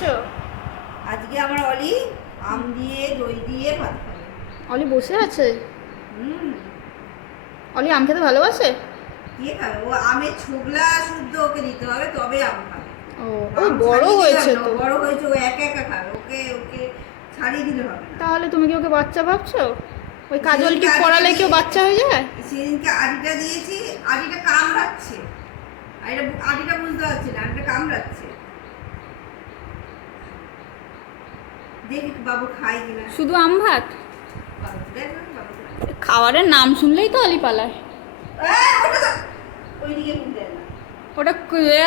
করছো? আজকে আমার অলি আম দিয়ে দই দিয়ে ভাত খাবে। অলি বসে আছে? হুম। অলি আম খেতে ভালোবাসে? কি খাবে ও? আমের ছোবলা শুদ্ধ ওকে দিতে হবে, তবে আম খাবে। ও ও আম বড় ছাড়িয়ে দিলে হয়েছে হবে না, তো। ও বড় হয়েছে, ও একা একা খাবে, ওকে ওকে ছাড়িয়ে দিলে হবে না। তাহলে তুমি কি ওকে বাচ্চা ভাবছো? ওই কাজল সেদিনকে টিপ আটিটা পরালে কেউ দিয়ে- বাচ্চা হয়ে যায়? সেদিনকে আটিটা দিয়েছি, আটিটা কামড়াচ্ছে। আটিটা বুঝতে পারছি না, আটিটা কামড়াচ্ছে। দেখি বাবু খাই কিনা। শুধু আম ভাত? বাবু দেখ না, বাবু খায়। খাবারের নাম শুনলেই তো অলি পালায়। ওটা তো ওইদিকে মুখ দেয় না। ওটা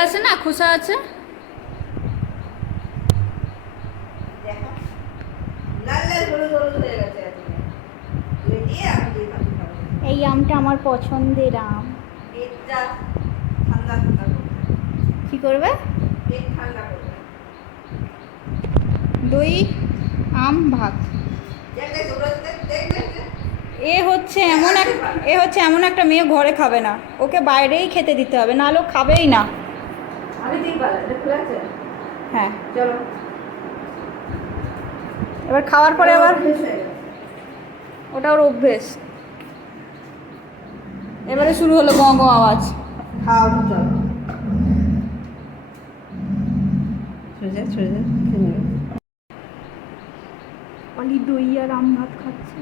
আছে না, খোসা আছে। দেখো লাল লাল হলুদ হলুদ হয়ে গেছে আজকে। দই দিয়ে আমি দিয়ে ভাত খাবো। এই আমটা আমার পছন্দের আম। পেটটা ঠান্ডা ঠান্ডা করবে। কি করবে? পেট ঠান্ডা করবে। দই আম ভাত। দেখ দেখ ওরা দেখ দেখ দেখ দেখ। এ হচ্ছে এমন একটা মেয়ে ঘরে খাবে না, ওকে বাইরেই খেতে দিতে হবে, নাহলে ও খাবেই না। আমি ঠিক পালা এটা খোলা আছে। হ্যাঁ, চলো এবার খাওয়ার পরে আবার শেষ হয়ে গেছে। ওটা ওর অভ্যেস। এবারে শুরু হলো গঁ গঁ আওয়াজ। খাও চলো। সোজা সোজা অলি দই আর আম ভাত খাচ্ছে।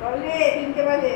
চল রে 3টে বাজে।